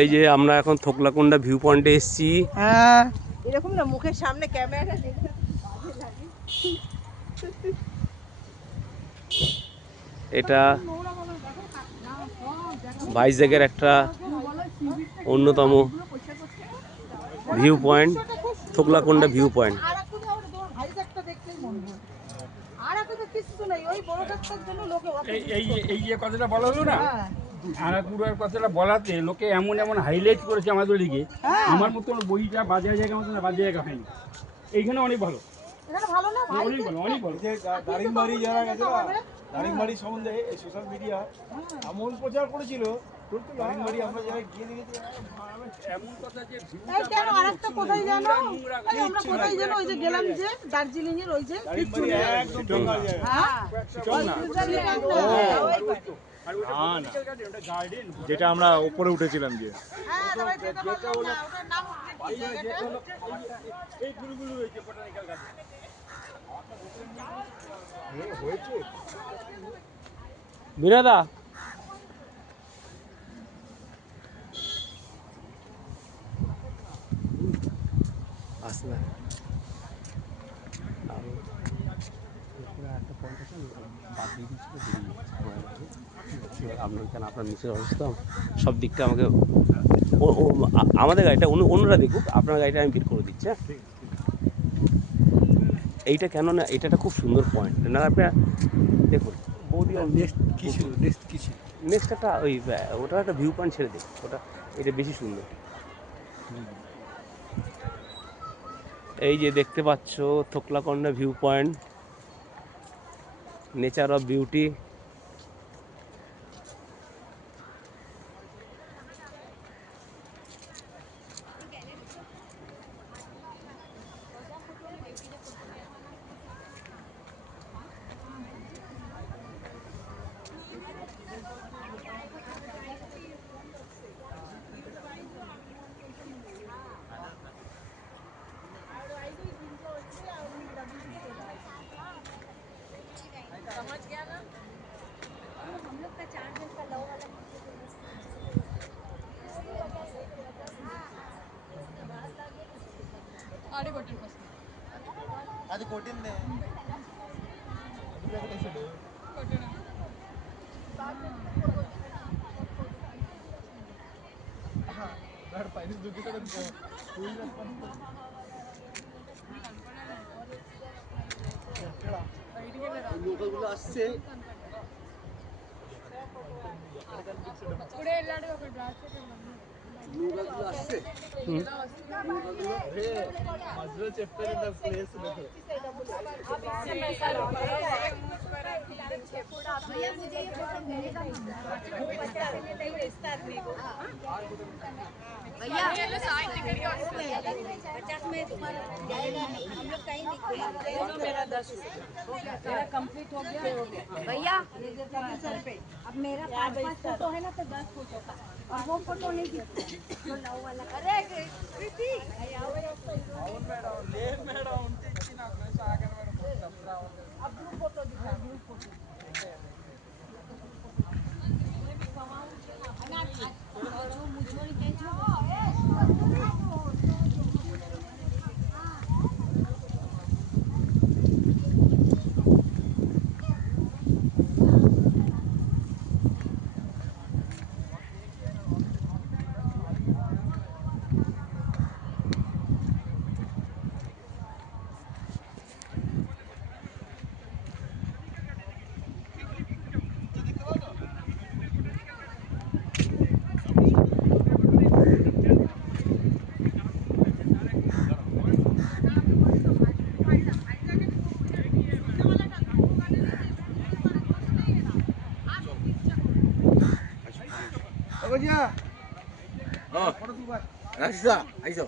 এই যে আমরা এখন থোকলাকুন্ডা ভিউ পয়েন্টে এসেছি। হ্যাঁ এরকম না মুখের সামনে ক্যামেরাটা দেখে লাগে। এটা ভাইজ্যাগের একটা অন্যতম ভিউ পয়েন্ট, থোকলাকুন্ডা ভিউ পয়েন্ট। এই কথাটা বলা হলো না, আরাকুড়ার কথাটা বলাতে লোকে এমন এমন হাইলাইট করেছে আমাদের দিকে, আমার মতন বইটা বাজার জায়গা মতন বাজার জায়গা হয়নি। এইখানে অনেক ভালো, অনেক ভালো, অনেক ভালো। দারিংবাড়ি যারা গেছে না, দারিংবাড়ি সম্বন্ধে এই সোশ্যাল মিডিয়া এমন প্রচার করেছিল, দারিংবাড়ি আমরা যারা গিয়ে দেখেছি এমন কথা যে আরেকটা কোথায় জানো, আমরা কোথায় জানো ওই যে গেলাম যে দার্জিলিং এর ওই যে একদম জঙ্গল জায়গা, যেটা আমরা উপরে উঠেছিলাম যে বিনোদা আসলে আপনার নিচের অবস্থা সব দিকটা আমাকে আমাদের গাড়িটা অন্যরা দেখুক, আপনার গাড়িটা আমি বের করে দিচ্ছি। এইটা কেন না, এটা একটা খুব সুন্দর পয়েন্ট না, আপনারা দেখুন। বৌদি নেক্সট একটা ওই ওটা একটা ভিউ পয়েন্ট ছেড়ে দিই, ওটা এটা বেশি সুন্দর। এই যে দেখতে পাচ্ছ Thoklakunda view point, nature of beauty. समझ गया ना, हम लोग का चार्जर का लो वाला आड़े बटन बस అది కొట్టిందే కొట్టనా వాడు పైన దుక్కుతాడు లోకల్గా వస్తే ఇప్పుడే వెళ్ళాడు ఒక డ్రాస్ లోకల్గా వస్తే మధ్యలో చెప్పారు ప్లేస్ भैया मुझे ये फोटो भेजेगा भैया 50 में तुम्हारा जाएगा, हम लोग कहीं नहीं, मेरा 10 मेरा कंप्लीट हो गया भैया। अब मेरा 5 फोटो है ना, तो 10 फोटो का, और वो फोटो नहीं दिखता जो लव वाला। अरे कृति अब ग्रुप फोटो दिखा, ग्रुप फोटो আইসো